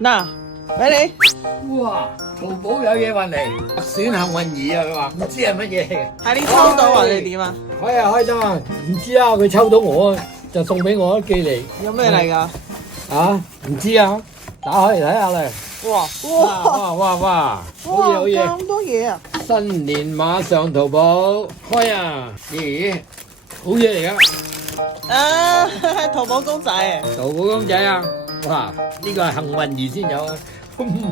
嗱，俾你，哇！淘寶有嘢運嚟，選幸運兒啊！佢話唔知係乜嘢嚟嘅。係你抽到或者點啊？開心啊！唔知啊，佢抽到我就送俾我寄嚟。有咩嚟㗎？啊？唔知啊，打開嚟睇下咧。哇！好嘢！咁多嘢啊！新年馬上淘寶開啊！咦，好嘢嚟噶！啊，淘寶公仔，淘寶公仔啊！哇，呢個係幸運兒先有啊！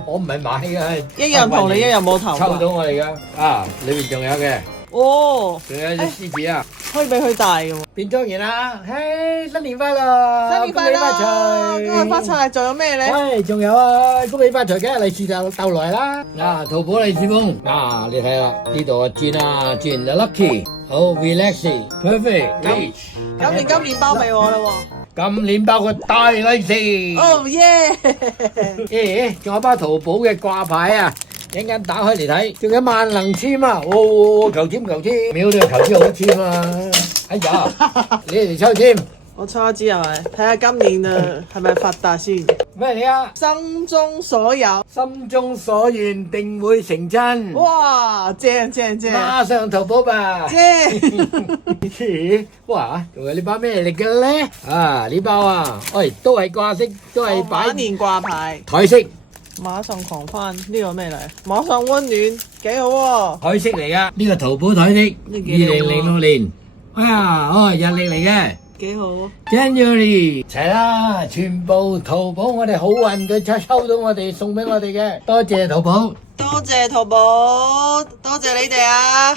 我唔係買嘅，一樣同你一樣冇頭抽到髮。我哋噶啊！裏面仲有嘅，哦，仲有隻獅子啊！可以俾佢戴嘅喎。變裝完啦，嘿，新年快樂！新年快樂！恭喜發財！仲有咩咧？喂，仲有啊！恭喜發財嘅利是就到來啦！嗱，淘寶利是封，嗱，你睇啦，呢度啊轉啊轉 ，lucky，好 relax，perfect，今年包俾我啦喎。今年包個大利是。Oh yeah！咦，仲有包淘寶嘅掛牌啊！一陣間打開嚟睇，仲有萬能籤啊！哦，求籤，秒到求籤好籤啊！哎呀，你嚟抽籤。我抽一支係咪？睇下今年啊係咪發達先。咩嚟啊？心中所有。心中所願定會成真。哇！正！馬上淘寶吧。正！哇！仲有呢包咩嚟嘅咧？啊，呢包啊，喂，都係掛飾，都係擺年掛牌。台飾。馬上狂翻，呢個咩嚟？馬上溫暖，幾好喎！台飾嚟噶，呢個淘寶台飾，2006年。哎呀，日曆嚟嘅。幾好啊 January 齊啦，全部淘寶我哋好運，佢抽到我哋送俾我哋嘅，多謝淘寶，多謝淘寶，多謝你哋啊！